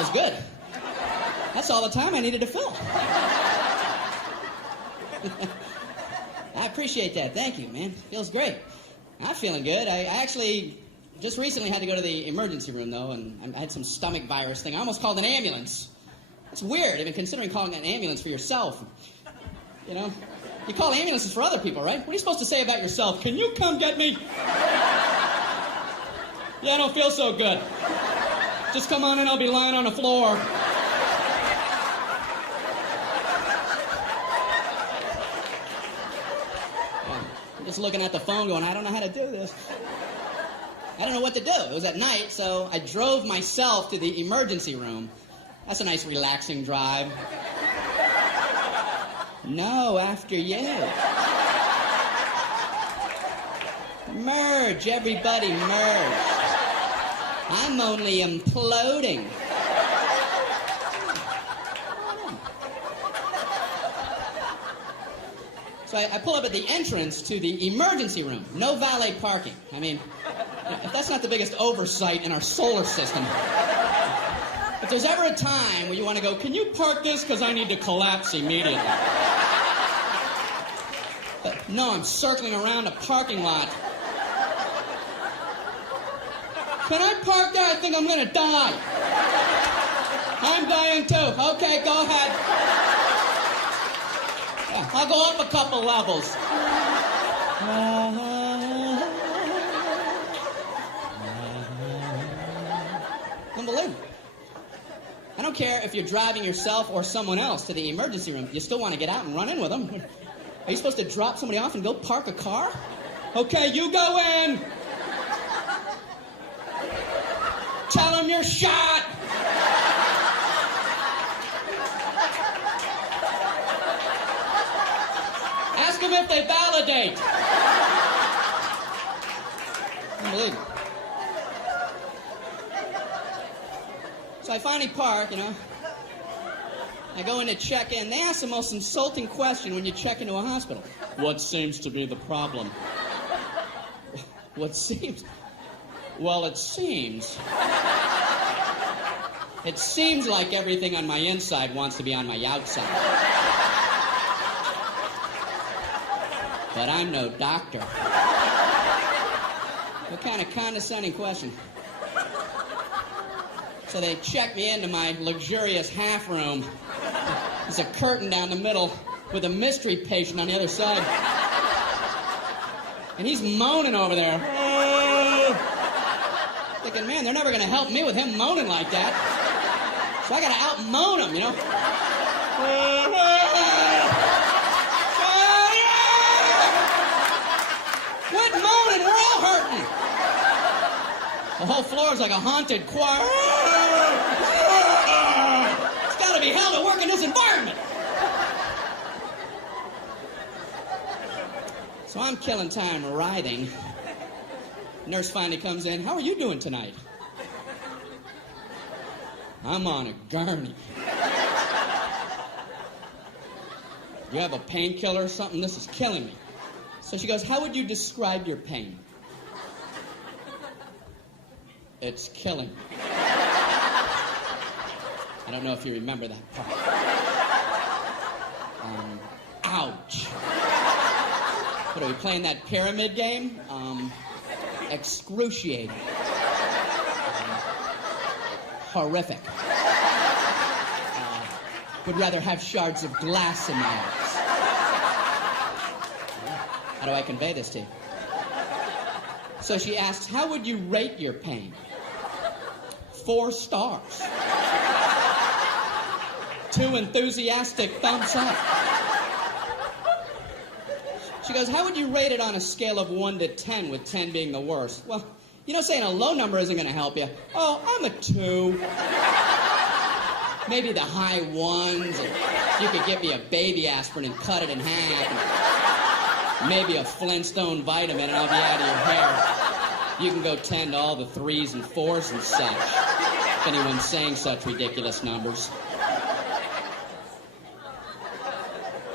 feels good. That's all the time I needed to fill. I appreciate that. Thank you, man. Feels great. I'm feeling good. I actually just recently had to go to the emergency room, though, and I had some stomach virus thing. I almost called an ambulance. It's weird, even considering calling an ambulance for yourself. You know? You call ambulances for other people, right? What are you supposed to say about yourself? Can you come get me? Yeah, I don't feel so good. Just come on in, I'll be lying on the floor. I'm just looking at the phone going, I don't know how to do this. I don't know what to do. It was at night, so I drove myself to the emergency room. That's a nice relaxing drive. No, after you. Merge, everybody merge. I'm only imploding. So I pull up at the entrance to the emergency room. No valet parking. I mean, if that's not the biggest oversight in our solar system. If there's ever a time where you want to go, can you park this because I need to collapse immediately? But no, I'm circling around a parking lot. Can I park there? I think I'm going to die. I'm dying too. Okay, go ahead. Yeah, I'll go up a couple levels. Unbelievable. I don't care if you're driving yourself or someone else to the emergency room. You still want to get out and run in with them. Are you supposed to drop somebody off and go park a car? Okay, you go in. Tell them you're shot. Ask them if they validate. Unbelievable. So I finally park, you know. I go in to check in. They ask the most insulting question when you check into a hospital. What seems to be the problem? What seems? Well, it seems. It seems like everything on my inside wants to be on my outside. But I'm no doctor. What kind of condescending question? So they check me into my luxurious half room. There's a curtain down the middle with a mystery patient on the other side. And he's moaning over there. Thinking, man, they're never going to help me with him moaning like that. So I got to out-moan him, you know. Quit moaning, we're all hurting. The whole floor is like a haunted choir. It's got to be hell to work in this environment. So I'm killing time writhing. Nurse finally comes in. How are you doing tonight? I'm on a gurney. You have a painkiller or something? This is killing me. So she goes, how would you describe your pain? It's killing me. I don't know if you remember that part. Ouch. What, are we playing that pyramid game? Excruciating. Horrific. Would rather have shards of glass in my eyes. How do I convey this to you? So she asks, how would you rate your pain? 4 stars. 2 enthusiastic thumbs up. She goes, how would you rate it on a scale of 1 to 10, with 10 being the worst? Well, you know, saying a low number isn't going to help you. Oh, I'm a 2. Maybe the high 1s. And you could give me a baby aspirin and cut it in half. And maybe a Flintstone vitamin and I'll be out of your hair. You can go 10 to all the 3s and 4s and such. If anyone's saying such ridiculous numbers.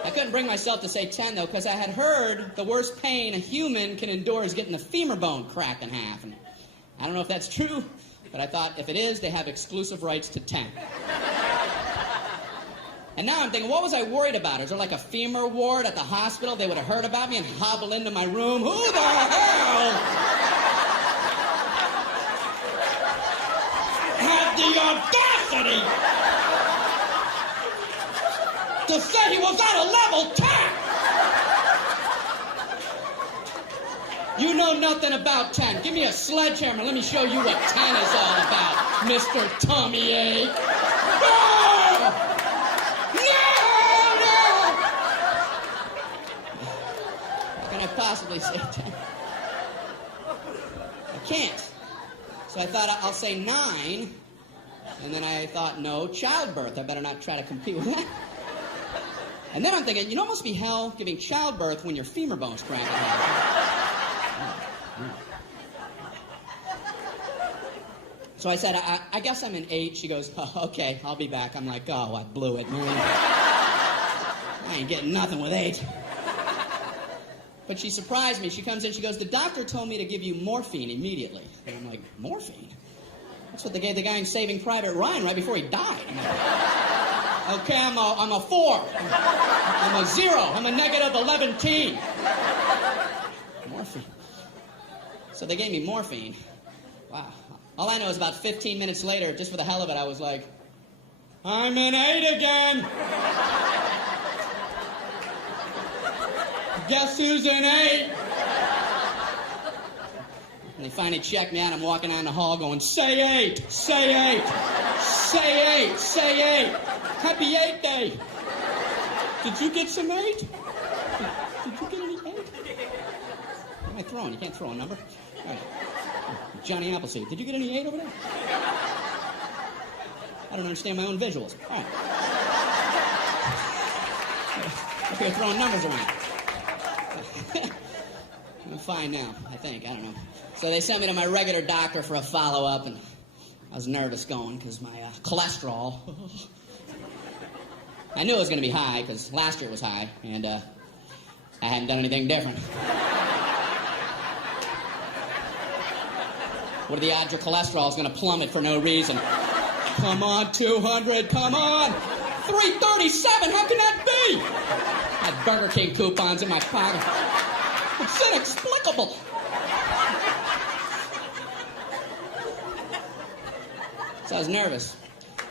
I couldn't bring myself to say 10, though, because I had heard the worst pain a human can endure is getting the femur bone cracked in half. And I don't know if that's true, But I thought, if it is, they have exclusive rights to 10. And now I'm thinking, what was I worried about? Is there like a femur ward at the hospital? They would have heard about me and hobbled into my room. Who the hell had the audacity to say he was at a level 10? You know nothing about 10. Give me a sledgehammer. Let me show you what 10 is all about, Mr. Tommy A. I possibly say 10? I can't. So I thought I'll say 9, and then I thought, no, childbirth. I better not try to compete with that. And then I'm thinking, you know, it must be hell giving childbirth when your femur bone's cracking. So I said, I guess I'm an 8. She goes, oh, okay, I'll be back. I'm like, oh, I blew it, man. I ain't getting nothing with 8. But she surprised me. She comes in, she goes, the doctor told me to give you morphine immediately. And I'm like, morphine? That's what they gave the guy in Saving Private Ryan right before he died. I'm like, okay, I'm a 4. I'm a 0. I'm a negative 11. Morphine. So they gave me morphine. Wow. All I know is about 15 minutes later, just for the hell of it, I was like, I'm an 8 again. Guess who's an 8? And they finally checked me out. I'm walking down the hall going, say 8, say 8, say 8, say 8. Happy 8 day. Did you get some 8? Did you get any 8? What am I throwing? You can't throw a number. All right. Johnny Appleseed. Did you get any 8 over there? I don't understand my own visuals. All right. Up here throwing numbers around. I'm fine now, I think. I don't know. So they sent me to my regular doctor for a follow-up, and I was nervous going because my cholesterol. I knew it was going to be high because last year it was high, and I hadn't done anything different. What are the odds your cholesterol is going to plummet for no reason? Come on, 200, come on! 337, how can that be? I had Burger King coupons in my pocket. It's inexplicable. So I was nervous.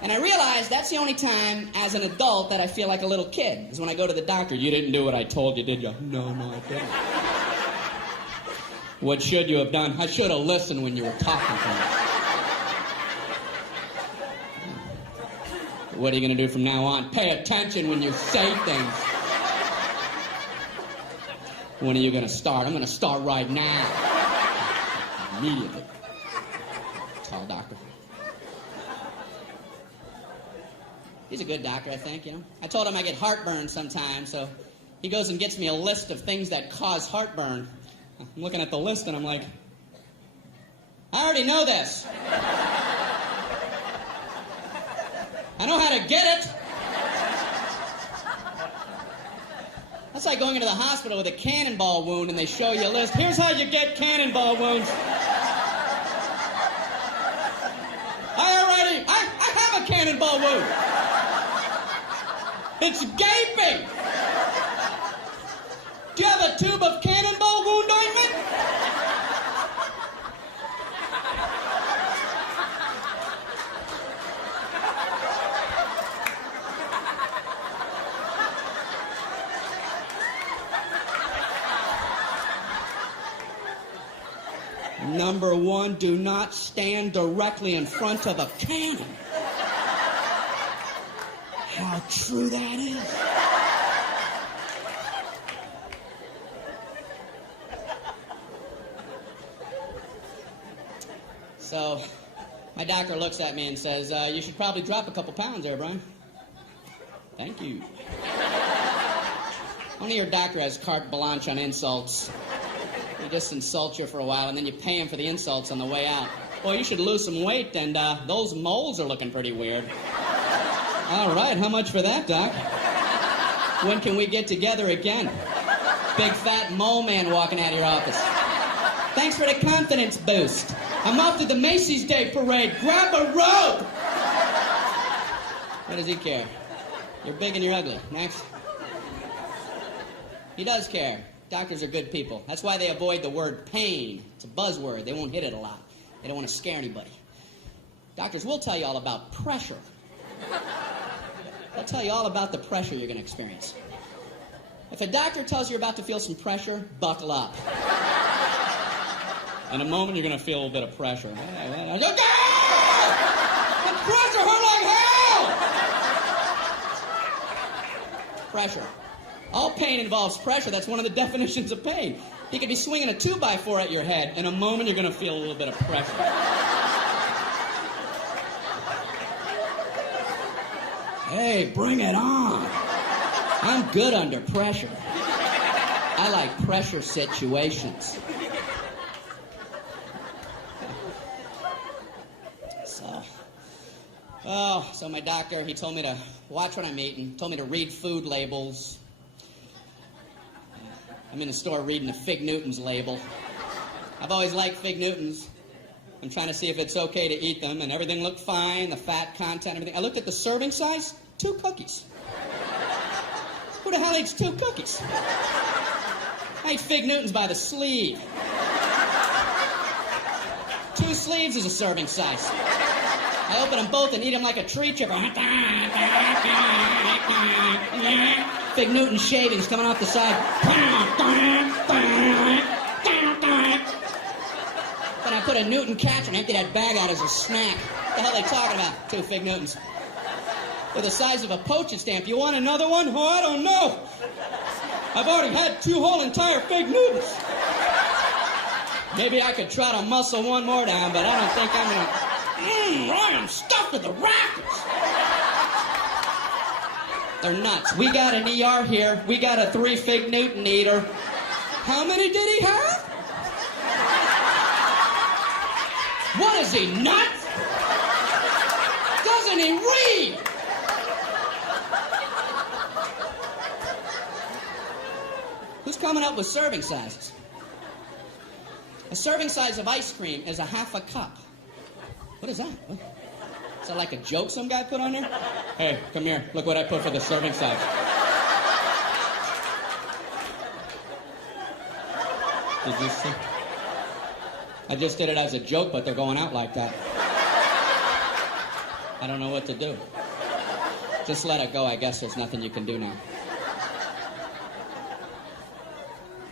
And I realized that's the only time as an adult that I feel like a little kid, is when I go to the doctor. You didn't do what I told you, did you? No, I didn't. What should you have done? I should have listened when you were talking to me. What are you going to do from now on? Pay attention when you say things. When are you going to start? I'm going to start right now. Immediately. Tall doctor. He's a good doctor, I think, you know. I told him I get heartburn sometimes, so he goes and gets me a list of things that cause heartburn. I'm looking at the list and I'm like, I already know this. I know how to get it. That's like going into the hospital with a cannonball wound and they show you a list. Here's how you get cannonball wounds. I have a cannonball wound. It's gaping. Do you have a tube of cannonball wound ointment? Number 1, do not stand directly in front of a cannon. How true that is. So, my doctor looks at me and says, you should probably drop a couple pounds there, Brian. Thank you. Only your doctor has carte blanche on insults. He just insults you for a while, and then you pay him for the insults on the way out. Well, you should lose some weight, and those moles are looking pretty weird. All right, how much for that, Doc? When can we get together again? Big fat mole man walking out of your office. Thanks for the confidence boost. I'm off to the Macy's Day Parade. Grab a robe! What does he care? You're big and you're ugly. Next. He does care. Doctors are good people. That's why they avoid the word pain. It's a buzzword. They won't hit it a lot. They don't want to scare anybody. Doctors will tell you all about pressure. They'll tell you all about the pressure you're going to experience. If a doctor tells you you're about to feel some pressure, buckle up. In a moment, you're going to feel a little bit of pressure. The pressure hurt like hell! Pressure. All pain involves pressure. That's one of the definitions of pain. He could be swinging a 2x4 at your head. In a moment, you're going to feel a little bit of pressure. Hey, bring it on. I'm good under pressure. I like pressure situations. So my doctor, he told me to watch what I'm eating, told me to read food labels. I'm in the store reading the Fig Newtons label. I've always liked Fig Newtons. I'm trying to see if it's okay to eat them, and everything looked fine, the fat content, everything. I looked at the serving size, 2 cookies. Who the hell eats 2 cookies? I eat Fig Newtons by the sleeve. 2 sleeves is a serving size. I open them both and eat them like a tree chipper. Fig Newton shavings coming off the side. Then I put a Newton catcher and empty that bag out as a snack. What the hell are they talking about? 2 Fig Newtons. They're the size of a postage stamp. You want another one? Oh, I don't know. I've already had 2 whole entire Fig Newtons. Maybe I could try to muscle one more down, but I don't think I'm going to... I am stuffed with the rafters. They're nuts. We got an ER here. We got a 3 Fig Newton eater. How many did he have? What is he, nuts? Doesn't he read? Who's coming up with serving sizes? A serving size of ice cream is a half a cup. What is that? What? Is that like a joke some guy put on there? Hey, come here. Look what I put for the serving size. Did you see? I just did it as a joke, but they're going out like that. I don't know what to do. Just let it go. I guess there's nothing you can do now.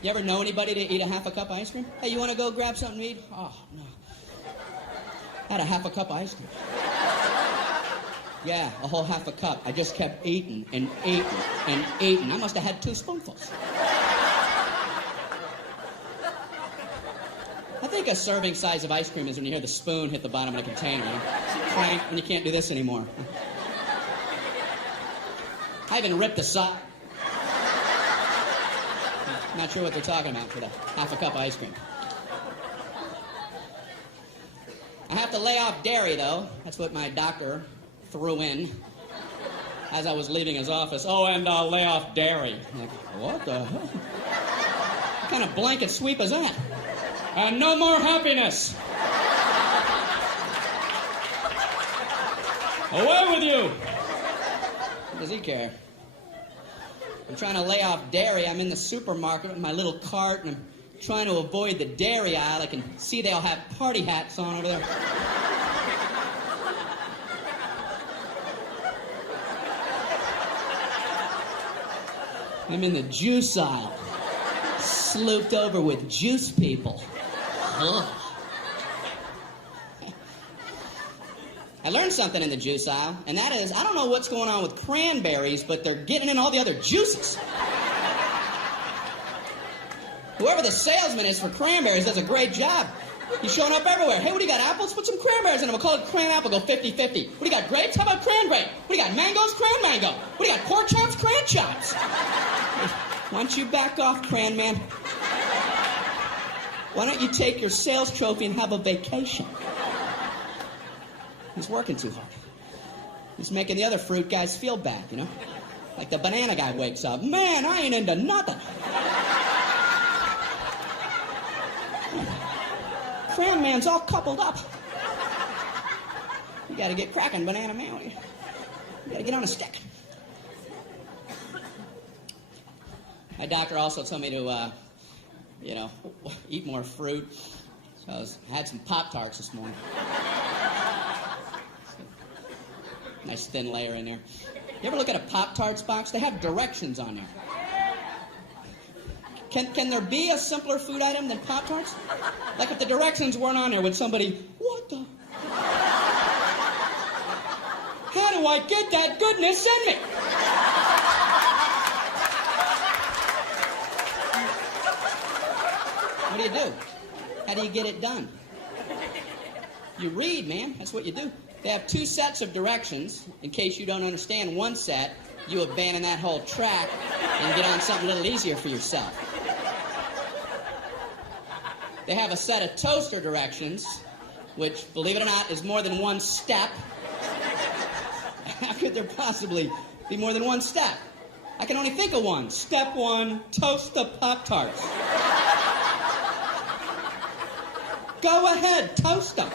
You ever know anybody to eat a half a cup of ice cream? Hey, you want to go grab something to eat? Oh, no. I had a half a cup of ice cream. Yeah, a whole half a cup. I just kept eating and eating and eating. I must have had 2 spoonfuls. I think a serving size of ice cream is when you hear the spoon hit the bottom of the container. You know? Clank, and you can't do this anymore. I even ripped the side. Not sure what they're talking about for the half a cup of ice cream. I have to lay off dairy, though. That's what my doctor threw in as I was leaving his office. Oh, and lay off dairy. I'm like, what the hell? What kind of blanket sweep is that? And no more happiness. Away with you. What does he care? I'm trying to lay off dairy. I'm in the supermarket with my little cart, and I'm trying to avoid the dairy aisle. I can see they all have party hats on over there. I'm in the juice aisle, slooped over with juice people. Ugh. I learned something in the juice aisle, and that is, I don't know what's going on with cranberries, but they're getting in all the other juices. Whoever the salesman is for cranberries does a great job. He's showing up everywhere. Hey, what do you got, apples? Put some cranberries in them. We'll call it cran apple. Go 50-50. What do you got, grapes? How about cran grape? What do you got, mangoes? Cran mango. What do you got, pork chops? Cran chops. Why don't you back off, cran man? Why don't you take your sales trophy and have a vacation? He's working too hard. He's making the other fruit guys feel bad, you know? Like the banana guy wakes up. Man, I ain't into nothing. Fran man's all coupled up. You gotta get cracking, Banana Man. You gotta get on a stick. My doctor also told me to, eat more fruit. So I had some Pop-Tarts this morning. Nice thin layer in there. You ever look at a Pop-Tarts box? They have directions on there. Can there be a simpler food item than Pop-Tarts? Like if the directions weren't on there, would somebody, what the? How do I get that goodness in me? What do you do? How do you get it done? You read, man. That's what you do. They have 2 sets of directions. In case you don't understand one set, you abandon that whole track and get on something a little easier for yourself. They have a set of toaster directions, which, believe it or not, is more than 1 step. How could there possibly be more than 1 step? I can only think of one. Step 1, toast the Pop-Tarts. Go ahead, toast them.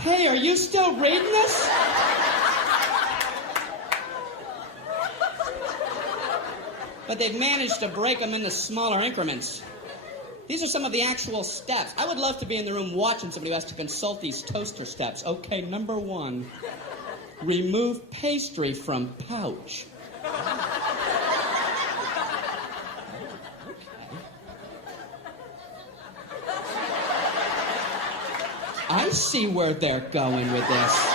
Hey, are you still reading this? But they've managed to break them into smaller increments. These are some of the actual steps. I would love to be in the room watching somebody who has to consult these toaster steps. Okay, number 1, remove pastry from pouch. I see where they're going with this.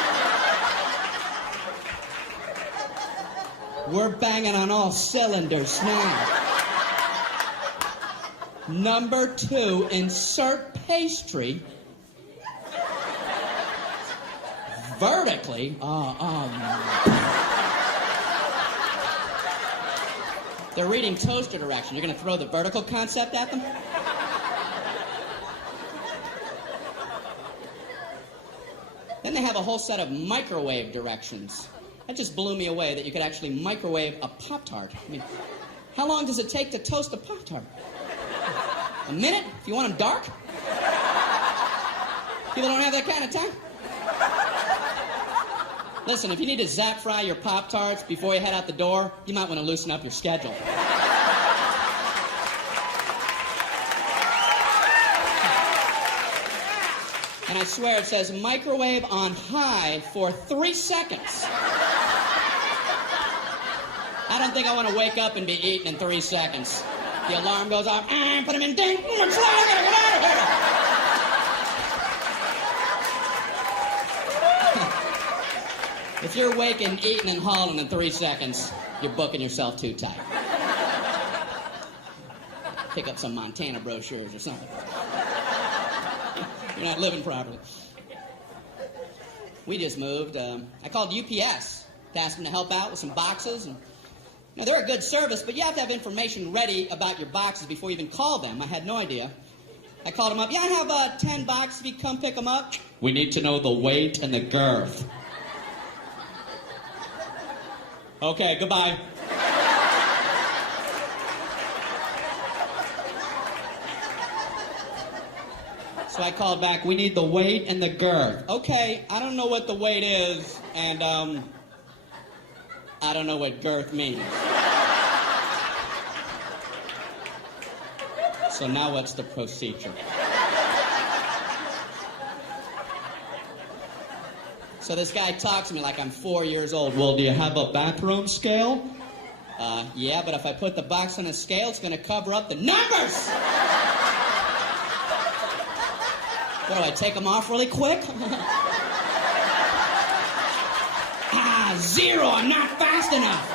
We're banging on all cylinders now. Number 2, insert pastry vertically. They're reading toaster direction. You're going to throw the vertical concept at them? Then they have a whole set of microwave directions. That just blew me away that you could actually microwave a Pop-Tart. I mean, how long does it take to toast a Pop-Tart? A minute? If you want them dark? People don't have that kind of time. Listen, if you need to zap fry your Pop-Tarts before you head out the door, you might want to loosen up your schedule. And I swear it says microwave on high for 3 seconds. I don't think I want to wake up and be eating in 3 seconds. The alarm goes off. Put him in ding. I gotta get out of here. If you're waking, eating, and hauling in 3 seconds, you're booking yourself too tight. Pick up some Montana brochures or something. You're not living properly. We just moved. I called UPS to ask them to help out with some boxes. And, they're a good service, but you have to have information ready about your boxes before you even call them. I had no idea. I called them up. Yeah, I have 10 boxes if you come pick them up. We need to know the weight and the girth. Okay, goodbye. So I called back, we need the weight and the girth. Okay, I don't know what the weight is, and, I don't know what girth means. So now what's the procedure? So this guy talks to me like I'm 4 years old. Well, do you have a bathroom scale? Yeah, but if I put the box on a scale, it's going to cover up the numbers! What do I take them off really quick? 0, I'm not fast enough.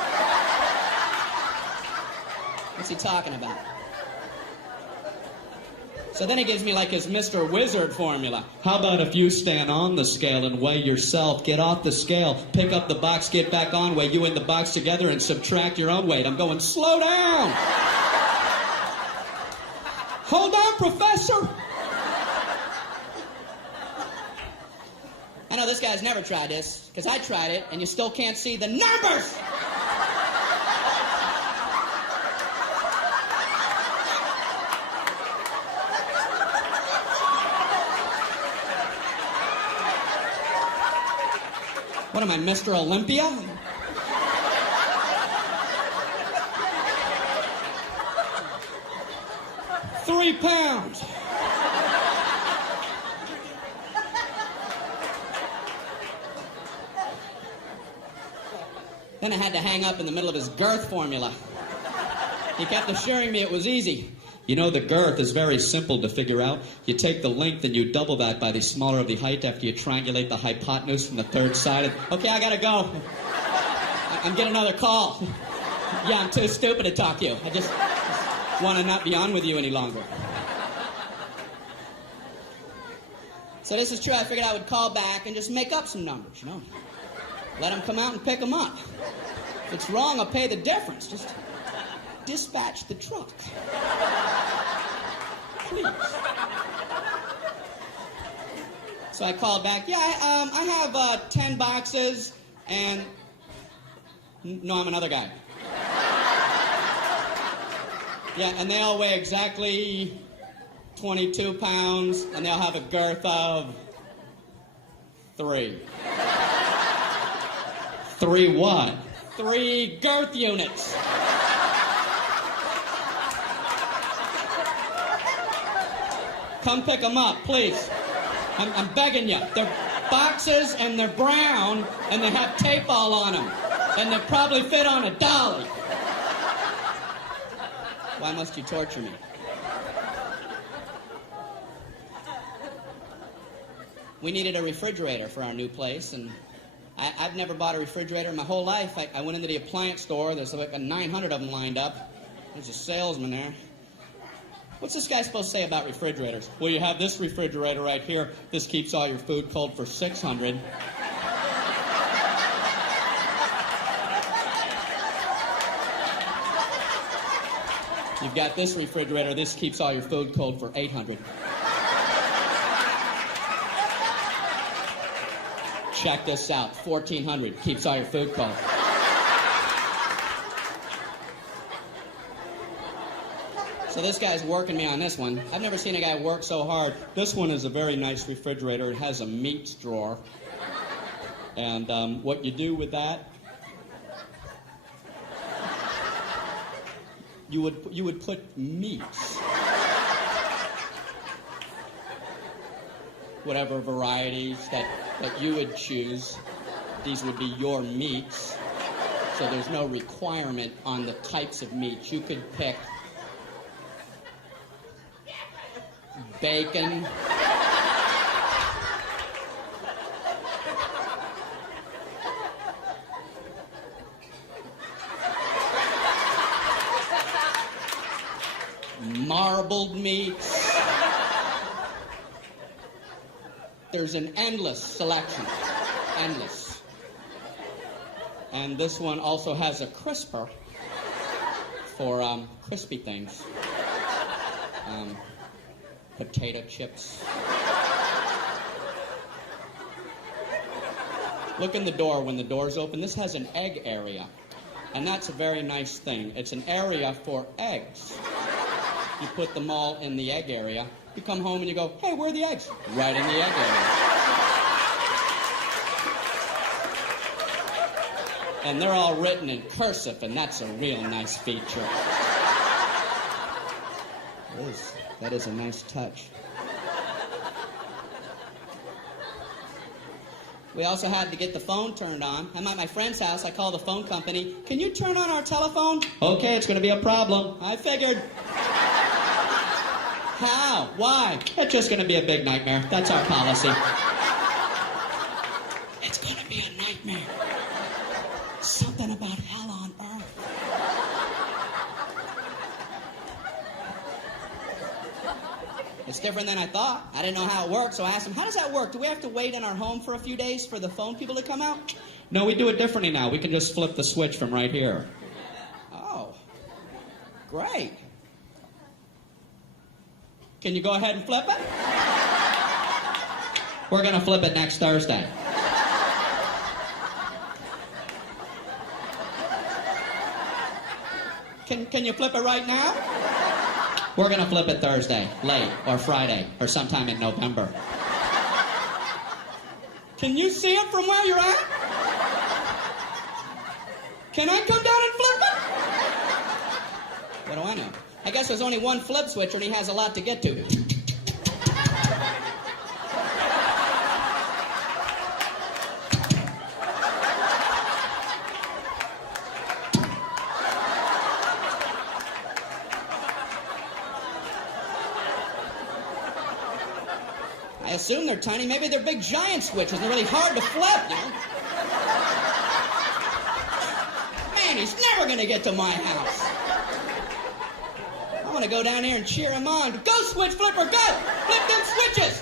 What's he talking about? So then he gives me like his Mr. Wizard formula. How about if you stand on the scale and weigh yourself, get off the scale, pick up the box, get back on, weigh you and the box together and subtract your own weight. I'm going, slow down. Hold on, Professor. I know this guy's never tried this, because I tried it, and you still can't see the numbers! What am I, Mr. Olympia? £3. Then I had to hang up in the middle of his girth formula. He kept assuring me it was easy. You know, the girth is very simple to figure out. You take the length and you double that by the smaller of the height after you triangulate the hypotenuse from the third side. Okay, I gotta go. I'm getting another call. Yeah, I'm too stupid to talk to you. I just want to not be on with you any longer. So this is true. I figured I would call back and just make up some numbers, you know. Let them come out and pick them up. If it's wrong, I'll pay the difference. Just dispatch the truck. Please. So I called back. Yeah, I have 10 boxes and... No, I'm another guy. Yeah, and they all weigh exactly 22 pounds, and they'll have a girth of 3. 3 what? 3 girth units. Come pick them up, please. I'm begging you. They're boxes, and they're brown, and they have tape all on them. And they probably fit on a dolly. Why must you torture me? We needed a refrigerator for our new place, and I've never bought a refrigerator in my whole life. I went into the appliance store. There's like 900 of them lined up. There's a salesman there. What's this guy supposed to say about refrigerators? Well, you have this refrigerator right here. This keeps all your food cold for 600. You've got this refrigerator. This keeps all your food cold for 800. Check this out. 1,400 keeps all your food cold. So this guy's working me on this one. I've never seen a guy work so hard. This one is a very nice refrigerator. It has a meats drawer. And what you do with that, you would put meats. Whatever varieties that you would choose, these would be your meats. So there's no requirement on the types of meats. You could pick bacon, marbled meats. There's an endless selection. Endless. And this one also has a crisper for crispy things. Potato chips. Look in the door when the door's open. This has an egg area. And that's a very nice thing. It's an area for eggs. You put them all in the egg area. You come home and you go, hey, where are the eggs? Right in the egg area. And they're all written in cursive, and that's a real nice feature. That is a nice touch. We also had to get the phone turned on. I'm at my friend's house. I called the phone company. Can you turn on our telephone? Okay, it's going to be a problem. I figured. How? Why? It's just going to be a big nightmare. That's our policy. It's going to be a nightmare. Something about hell on earth. It's different than I thought. I didn't know how it worked, so I asked him, how does that work? Do we have to wait in our home for a few days for the phone people to come out? No, we do it differently now. We can just flip the switch from right here. Oh, great. Can you go ahead and flip it? We're going to flip it next Thursday. Can you flip it right now? We're going to flip it Thursday, late, or Friday, or sometime in November. Can you see it from where you're at? Can I come down and flip it? What do I know? I guess there's only one flip switcher and he has a lot to get to. I assume they're tiny. Maybe they're big giant switches and they're really hard to flip, you know? Man, he's never going to get to my house. I want to go down here and cheer him on. Go, switch flipper, go! Flip them switches!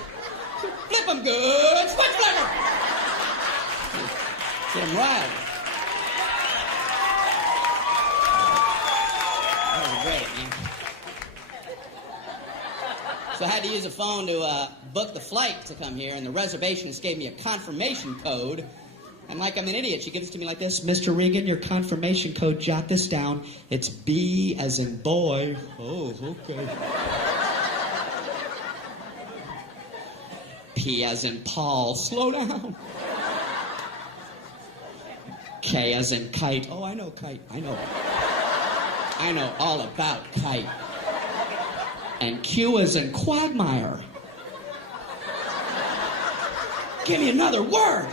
Flip them good! Switch flipper! Get him riled. That was great, man. So I had to use a phone to book the flight to come here, and the reservationist gave me a confirmation code. And like I'm an idiot, she gives it to me like this. Mr. Regan, your confirmation code, jot this down. It's B as in boy. Oh, okay. P as in Paul. Slow down. K as in kite. Oh, I know kite. I know all about kite. And Q as in quagmire. Give me another word.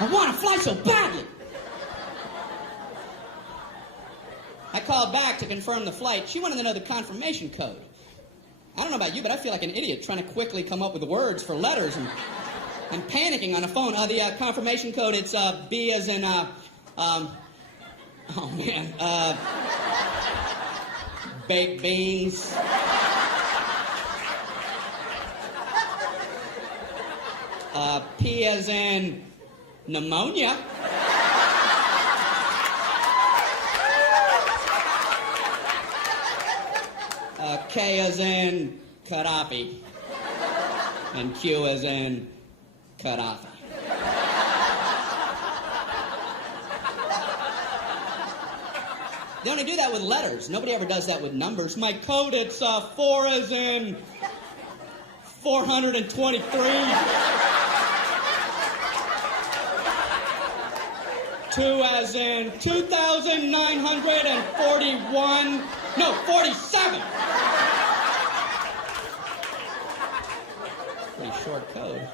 I want to fly so badly. I called back to confirm the flight. She wanted to know the confirmation code. I don't know about you, but I feel like an idiot trying to quickly come up with the words for letters and panicking on the phone. The confirmation code, it's B as in, baked beans. P as in pneumonia. K as in Gaddafi. And Q as in Gaddafi. They only do that with letters. Nobody ever does that with numbers. My code, it's 4 as in 423. 2 as in 2,941. No, 47. Pretty short code.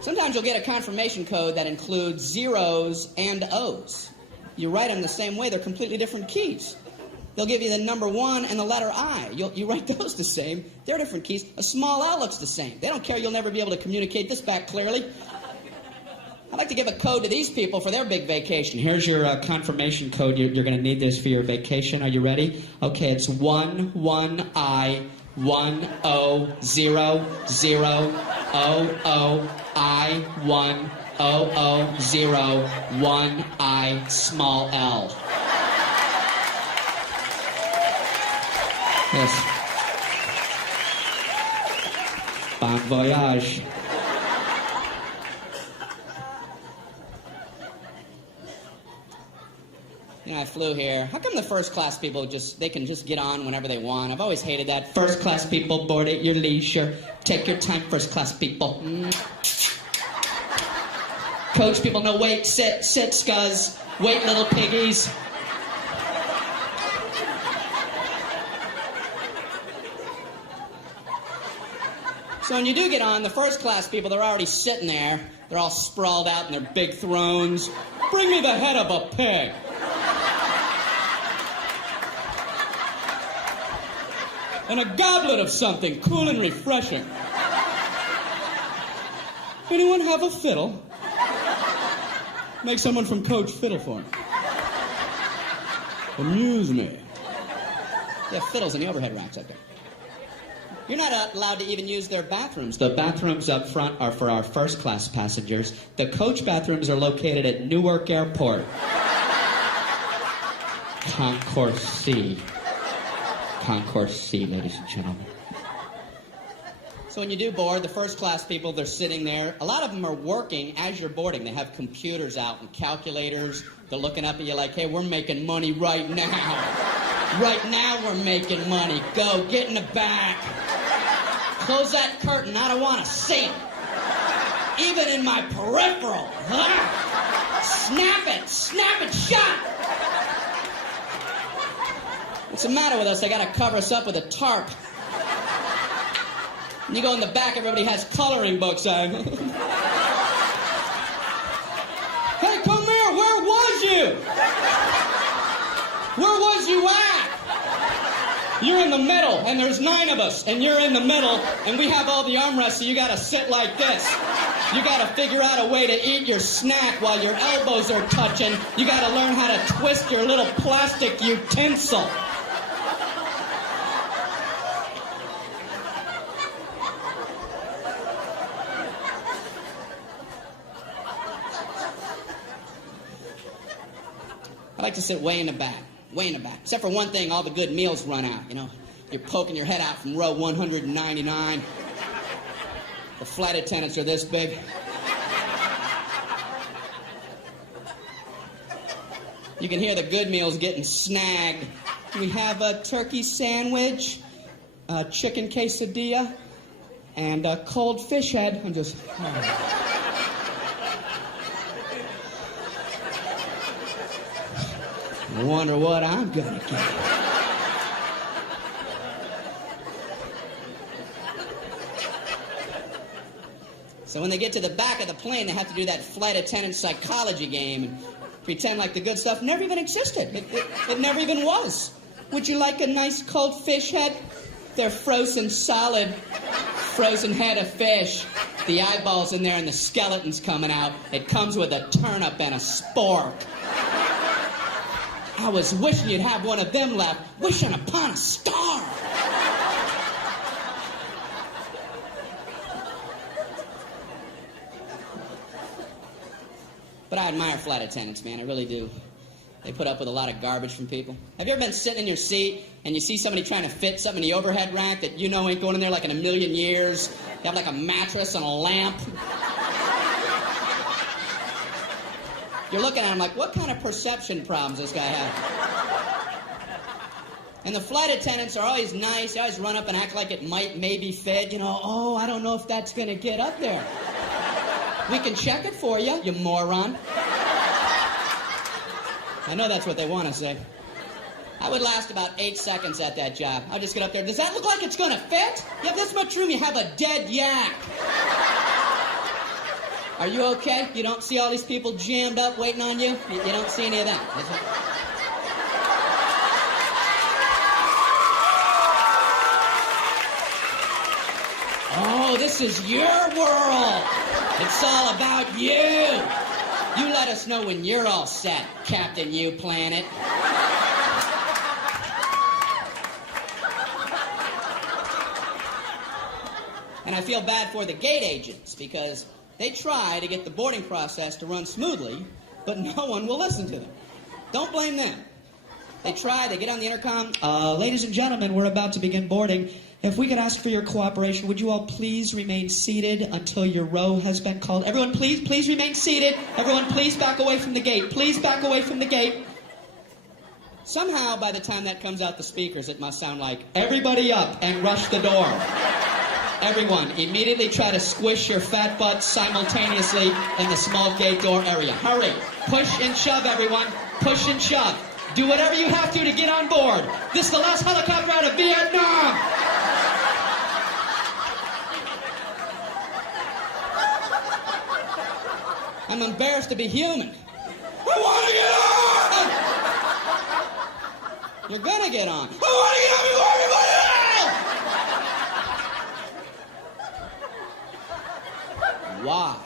Sometimes you'll get a confirmation code that includes zeros and O's. You write them the same way. They're completely different keys. They'll give you the number 1 and the letter I. You write those the same. They're different keys. A small L looks the same. They don't care. You'll never be able to communicate this back clearly. I'd like to give a code to these people for their big vacation. Here's your confirmation code. You're going to need this for your vacation. Are you ready? Okay, it's 11100000I10001I small L. Yes. Bon voyage. You know, I flew here. How come the first class people they can just get on whenever they want? I've always hated that. First class people, board at your leisure. Take your time, first class people. Coach people, no, wait, sit, scuzz. Wait, little piggies. So when you do get on, the first class people, they're already sitting there. They're all sprawled out in their big thrones. Bring me the head of a pig. And a goblet of something cool and refreshing. Anyone have a fiddle? Make someone from Coach fiddle for me. Amuse me. They have fiddles in the overhead racks up there. You're not allowed to even use their bathrooms. The bathrooms up front are for our first class passengers. The coach bathrooms are located at Newark Airport. Concourse C. Concourse C, ladies and gentlemen. So when you do board, the first class people, they're sitting there. A lot of them are working as you're boarding. They have computers out and calculators. They're looking up at you like, hey, we're making money right now. Right now we're making money. Go, get in the back. Close that curtain. I don't want to see it. Even in my peripheral. Snap it! Snap it shut! What's the matter with us? They gotta cover us up with a tarp. And you go in the back, everybody has coloring books on. Hey, come here! Where was you? Where was you at? You're in the middle, and there's 9 of us, and you're in the middle, and we have all the armrests, so you gotta sit like this. You gotta figure out a way to eat your snack while your elbows are touching. You gotta learn how to twist your little plastic utensil. I like to sit way in the back. Way in the back. Except for one thing, all the good meals run out, you know. You're poking your head out from row 199. The flight attendants are this big. You can hear the good meals getting snagged. We have a turkey sandwich, a chicken quesadilla, and a cold fish head. I'm just... Oh. I wonder what I'm gonna get. So when they get to the back of the plane, they have to do that flight attendant psychology game and pretend like the good stuff never even existed. It never even was. Would you like a nice cold fish head? They're frozen solid. Frozen head of fish. The eyeballs in there and the skeleton's coming out. It comes with a turnip and a spork. I was wishing you'd have one of them left, wishing upon a star. But I admire flight attendants, man, I really do. They put up with a lot of garbage from people. Have you ever been sitting in your seat and you see somebody trying to fit something in the overhead rack that you know ain't going in there like in a million years? You have like a mattress and a lamp. You're looking at him like, what kind of perception problems does this guy have? And the flight attendants are always nice. They always run up and act like it might maybe fit. You know, oh, I don't know if that's going to get up there. We can check it for you, you moron. I know that's what they want to say. I would last about 8 seconds at that job. I'll just get up there. Does that look like it's going to fit? You have this much room, you have a dead yak. Are you okay? You don't see all these people jammed up waiting on you? You don't see any of that. Oh, this is your world. It's all about you. You let us know when you're all set, Captain You Planet. And I feel bad for the gate agents because they try to get the boarding process to run smoothly, but no one will listen to them. Don't blame them. They try, they get on the intercom. Ladies and gentlemen, we're about to begin boarding. If we could ask for your cooperation, would you all please remain seated until your row has been called? Everyone, please remain seated. Everyone, please back away from the gate. Please back away from the gate. Somehow, by the time that comes out the speakers, it must sound like, everybody up and rush the door. Everyone, immediately try to squish your fat butt simultaneously in the small gate door area. Hurry. Push and shove, everyone. Push and shove. Do whatever you have to get on board. This is the last helicopter out of Vietnam. I'm embarrassed to be human. I want to get on! You're gonna get on. I want to get on before everybody else! Why?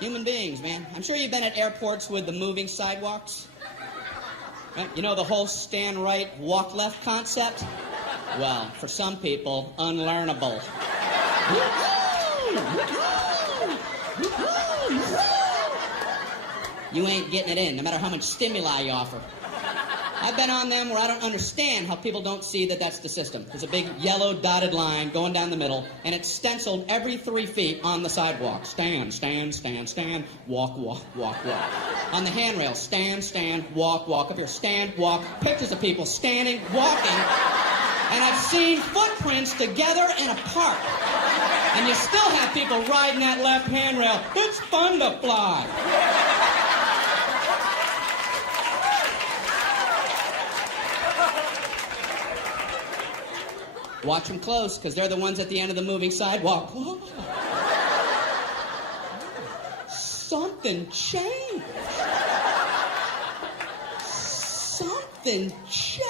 Human beings, man. I'm sure you've been at airports with the moving sidewalks. Right? You know the whole stand right, walk left concept? Well, for some people, unlearnable. You ain't getting it in, no matter how much stimuli you offer. I've been on them where I don't understand how people don't see that that's the system. There's a big yellow dotted line going down the middle, and it's stenciled every 3 feet on the sidewalk. Stand, stand, stand, stand, walk, walk, walk, walk. On the handrail, stand, stand, walk, walk. Up here, stand, walk. Pictures of people standing, walking, and I've seen footprints together and apart. And you still have people riding that left handrail. It's fun to fly. Watch them close, because they're the ones at the end of the moving sidewalk. Whoa. Something changed. Something changed.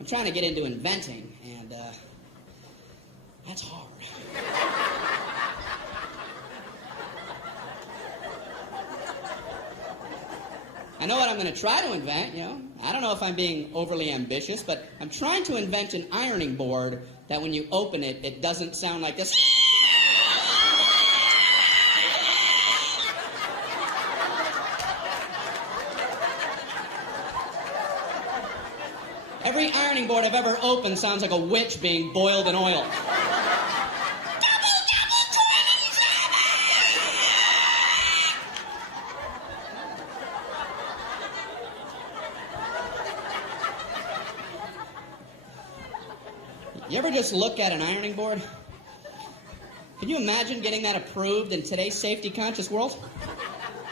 I'm trying to get into inventing, and that's hard. I know what I'm going to try to invent, you know. I don't know if I'm being overly ambitious, but I'm trying to invent an ironing board that when you open it, it doesn't sound like this. Every ironing board I've ever opened sounds like a witch being boiled in oil. You ever just look at an ironing board? Can you imagine getting that approved in today's safety-conscious world?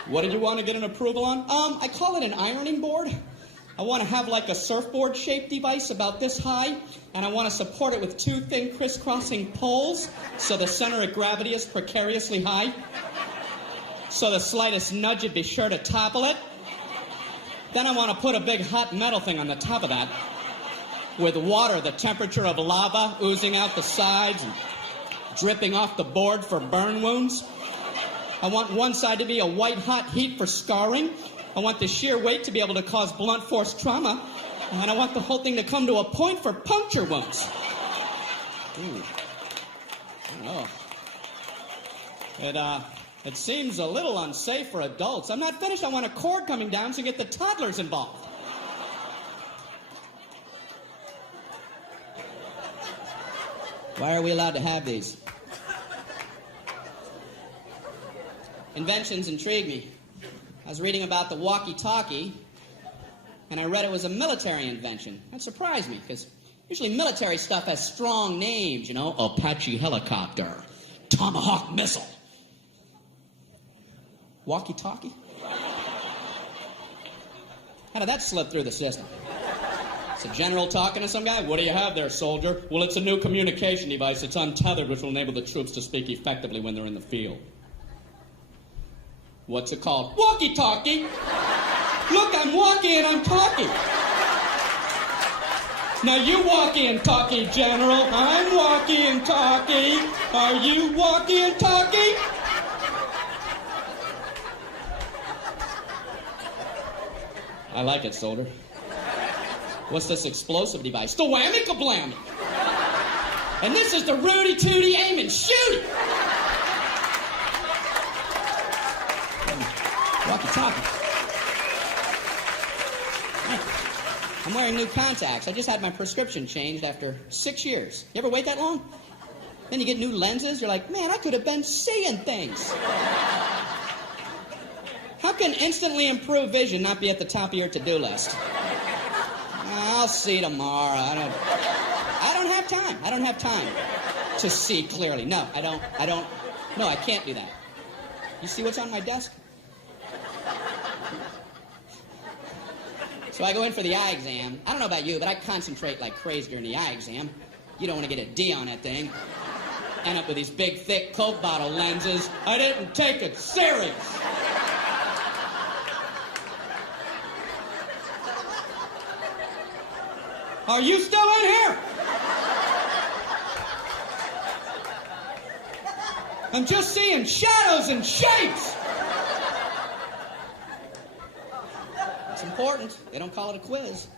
What did you want to get an approval on? I call it an ironing board. I want to have like a surfboard-shaped device about this high, and I want to support it with two thin crisscrossing poles so the center of gravity is precariously high. So the slightest nudge would be sure to topple it. Then I want to put a big hot metal thing on the top of that with water, the temperature of lava oozing out the sides and dripping off the board for burn wounds. I want one side to be a white-hot heat for scarring. I want the sheer weight to be able to cause blunt force trauma. And I want the whole thing to come to a point for puncture wounds. Ooh. I don't know. It seems a little unsafe for adults. I'm not finished. I want a cord coming down to get the toddlers involved. Why are we allowed to have these? Inventions intrigue me. I was reading about the walkie-talkie, and I read it was a military invention. That surprised me, because usually military stuff has strong names, you know, Apache helicopter, Tomahawk missile. Walkie-talkie? How did that slip through the system? It's a general talking to some guy. What do you have there, soldier? Well, it's a new communication device. It's untethered, which will enable the troops to speak effectively when they're in the field. What's it called? Walkie-talkie. Look, I'm walkie and I'm talking. Now you walkie and talkie, General. I'm walkie and talkie. Are you walkie and talkie? I like it, soldier. What's this explosive device? The whammy-kablammy. And this is the Rudy Tooty aim and shooty. Walkie-talkie. I'm wearing new contacts. I just had my prescription changed after 6 years. You ever wait that long? Then you get new lenses. You're like, man, I could have been seeing things. How can instantly improved vision not be at the top of your to-do list? I'll see tomorrow. I don't have time. I don't have time to see clearly. No, I don't. No, I can't do that. You see what's on my desk? So I go in for the eye exam. I don't know about you, but I concentrate like crazy during the eye exam. You don't want to get a D on that thing. End up with these big, thick Coke bottle lenses. I didn't take it serious. Are you still in here? I'm just seeing shadows and shapes. It's important. They don't call it a quiz.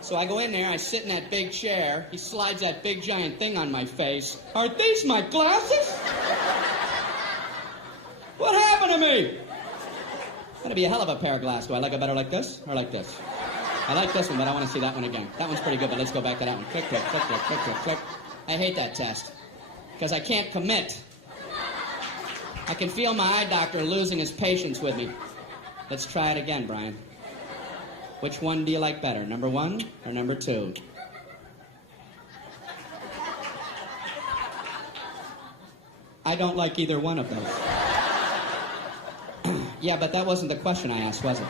So I go in there, I sit in that big chair. He slides that big giant thing on my face. Are these my glasses? What happened to me? That'd be a hell of a pair of glasses. Do I like it better like this or like this? I like this one, but I want to see that one again. That one's pretty good, but let's go back to that one. Click, click, click, click, click, click, click. I hate that test because I can't commit. I can feel my eye doctor losing his patience with me. Let's try it again, Brian. Which one do you like better, number 1 or number 2? I don't like either one of those. Yeah, but that wasn't the question I asked, was it?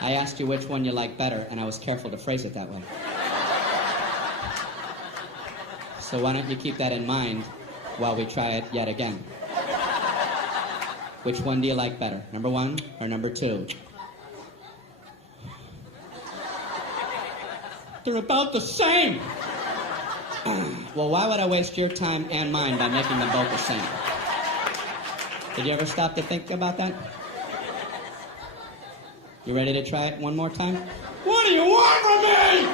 I asked you which one you like better, and I was careful to phrase it that way. So why don't you keep that in mind while we try it yet again? Which one do you like better, number 1 or number 2? They're about the same. Well, why would I waste your time and mine by making them both the same? Did you ever stop to think about that? You ready to try it one more time? What do you want from me?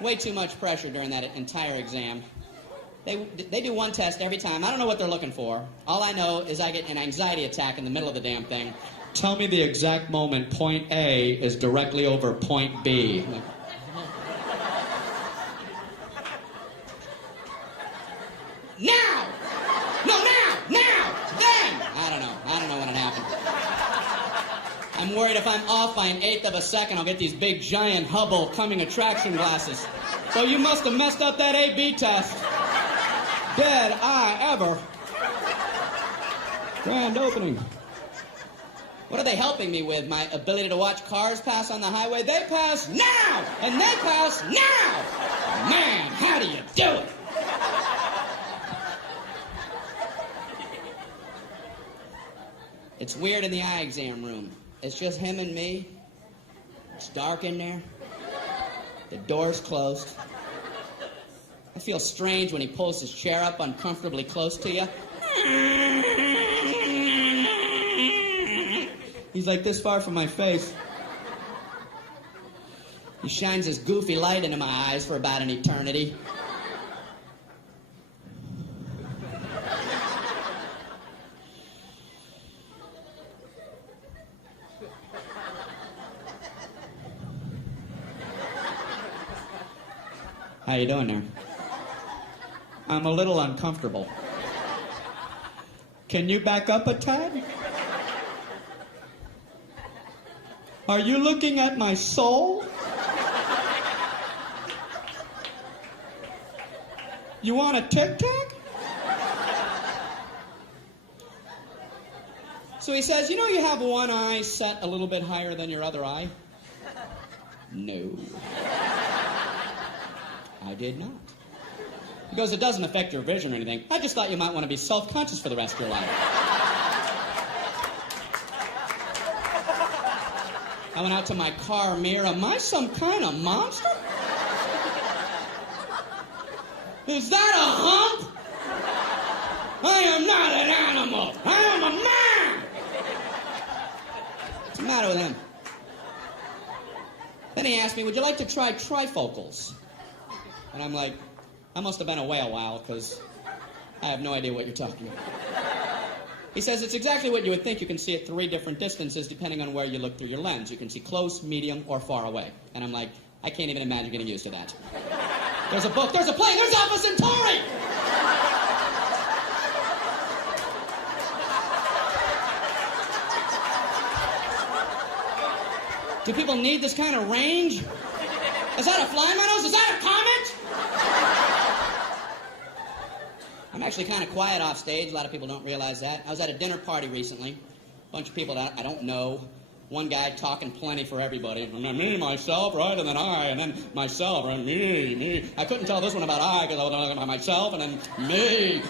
Way too much pressure during that entire exam. They do one test every time. I don't know what they're looking for. All I know is I get an anxiety attack in the middle of the damn thing. Tell me the exact moment point A is directly over point B. Now! No, now! Now! Then! I don't know when it happened. I'm worried if I'm off by an eighth of a second, I'll get these big, giant Hubble coming attraction glasses. So you must have messed up that A-B test. Did I ever? Grand opening. What are they helping me with? My ability to watch cars pass on the highway? They pass now! And they pass now! Man, how do you do it? It's weird in the eye exam room. It's just him and me. It's dark in there. The door's closed. I feel strange when he pulls his chair up uncomfortably close to you. He's like this far from my face. He shines his goofy light into my eyes for about an eternity. How you doing there? I'm a little uncomfortable. Can you back up a tad? Are you looking at my soul? You want a tic-tac? So he says, you know you have one eye set a little bit higher than your other eye? No. I did not. He goes, it doesn't affect your vision or anything. I just thought you might want to be self-conscious for the rest of your life. I went out to my car mirror. Am I some kind of monster? Is that a hump? I am not an animal. I am a man. What's the matter with him? Then he asked me, would you like to try trifocals? And I'm like, I must have been away a while, because I have no idea what you're talking about. He says, it's exactly what you would think. You can see at 3 different distances, depending on where you look through your lens. You can see close, medium, or far away. And I'm like, I can't even imagine getting used to that. There's a book, there's a plane, there's Alpha Centauri! Do people need this kind of range? Is that a fly, Manos? Is that a comet? I'm actually kind of quiet off stage. A lot of people don't realize that. I was at a dinner party recently. A bunch of people that I don't know. One guy talking plenty for everybody. And then me, myself, right? And then I, and then myself, and me. I couldn't tell this one about I because I was talking about myself, and then me.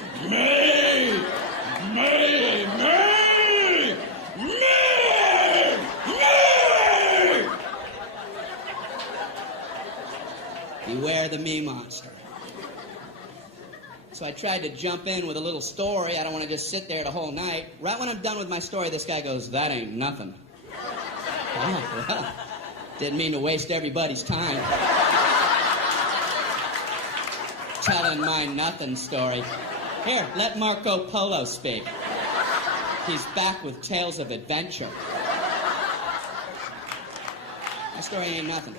Beware the me monster. So I tried to jump in with a little story. I don't want to just sit there the whole night. Right when I'm done with my story, this guy goes, that ain't nothing. Oh, well, didn't mean to waste everybody's time. Telling my nothing story. Here, let Marco Polo speak. He's back with tales of adventure. My story ain't nothing.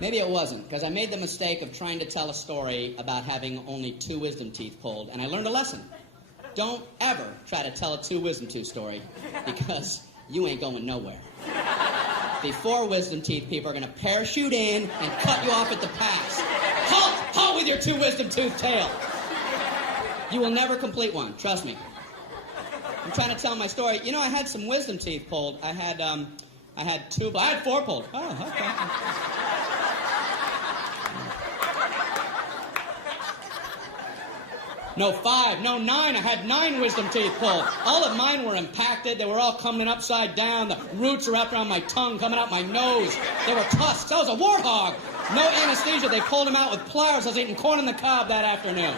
Maybe it wasn't, because I made the mistake of trying to tell a story about having only 2 wisdom teeth pulled, and I learned a lesson. Don't ever try to tell a 2 wisdom tooth story, because you ain't going nowhere. The 4 wisdom teeth people are going to parachute in and cut you off at the pass. Halt! Halt with your 2 wisdom tooth tale. You will never complete one, trust me. I'm trying to tell my story. You know, I had some wisdom teeth pulled. I had 4 pulled. Oh, okay. No, 5. No, 9. I had 9 wisdom teeth pulled. All of mine were impacted. They were all coming upside down. The roots are wrapped around my tongue, coming out my nose. They were tusks. I was a warthog. No anesthesia. They pulled them out with pliers. I was eating corn on the cob that afternoon.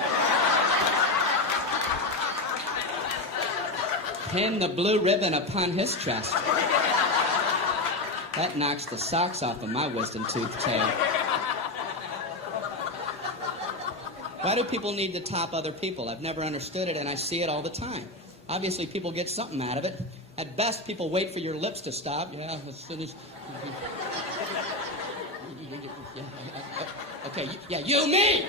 Pin the blue ribbon upon his chest. That knocks the socks off of my wisdom tooth tail. Why do people need to top other people? I've never understood it, and I see it all the time. Obviously, people get something out of it. At best, people wait for your lips to stop. Yeah, as soon as... Okay, yeah, you, me!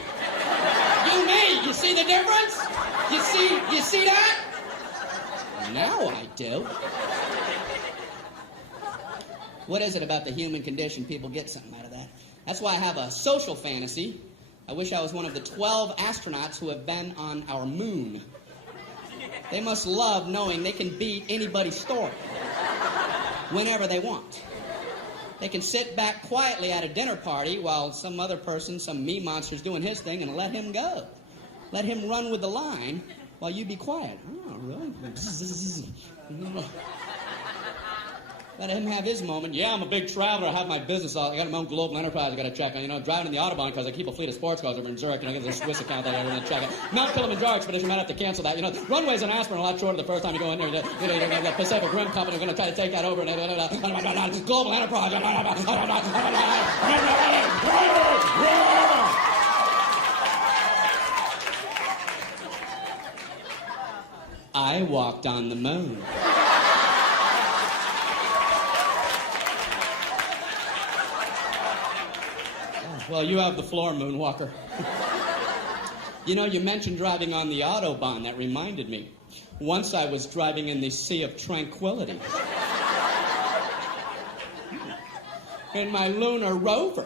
You, me! You see the difference? You see that? Now I do. What is it about the human condition? People get something out of that. That's why I have a social fantasy. I wish I was one of the 12 astronauts who have been on our moon. They must love knowing they can beat anybody's story whenever they want. They can sit back quietly at a dinner party while some other person, some me monster's doing his thing, and let him go. Let him run with the line while you be quiet. Oh, really? Let him have his moment. Yeah, I'm a big traveler. I have my business. I got my own global enterprise I got to check on. You know, driving in the Autobahn because I keep a fleet of sports cars over in Zurich, and I get this Swiss account that I got to check out. Mount Kilimanjaro expedition, might have to cancel that. You know, runways in Aspen are a lot shorter the first time you go in there. The Pacific Rim Company are going to try to take that over. Global enterprise. I walked on the moon. Well, you have the floor, Moonwalker. You know, you mentioned driving on the Autobahn. That reminded me. Once I was driving in the Sea of Tranquility. In my lunar rover.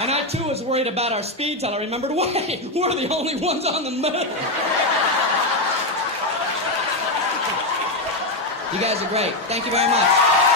And I, too, was worried about our speed till I remembered, wait, we're the only ones on the moon. You guys are great. Thank you very much.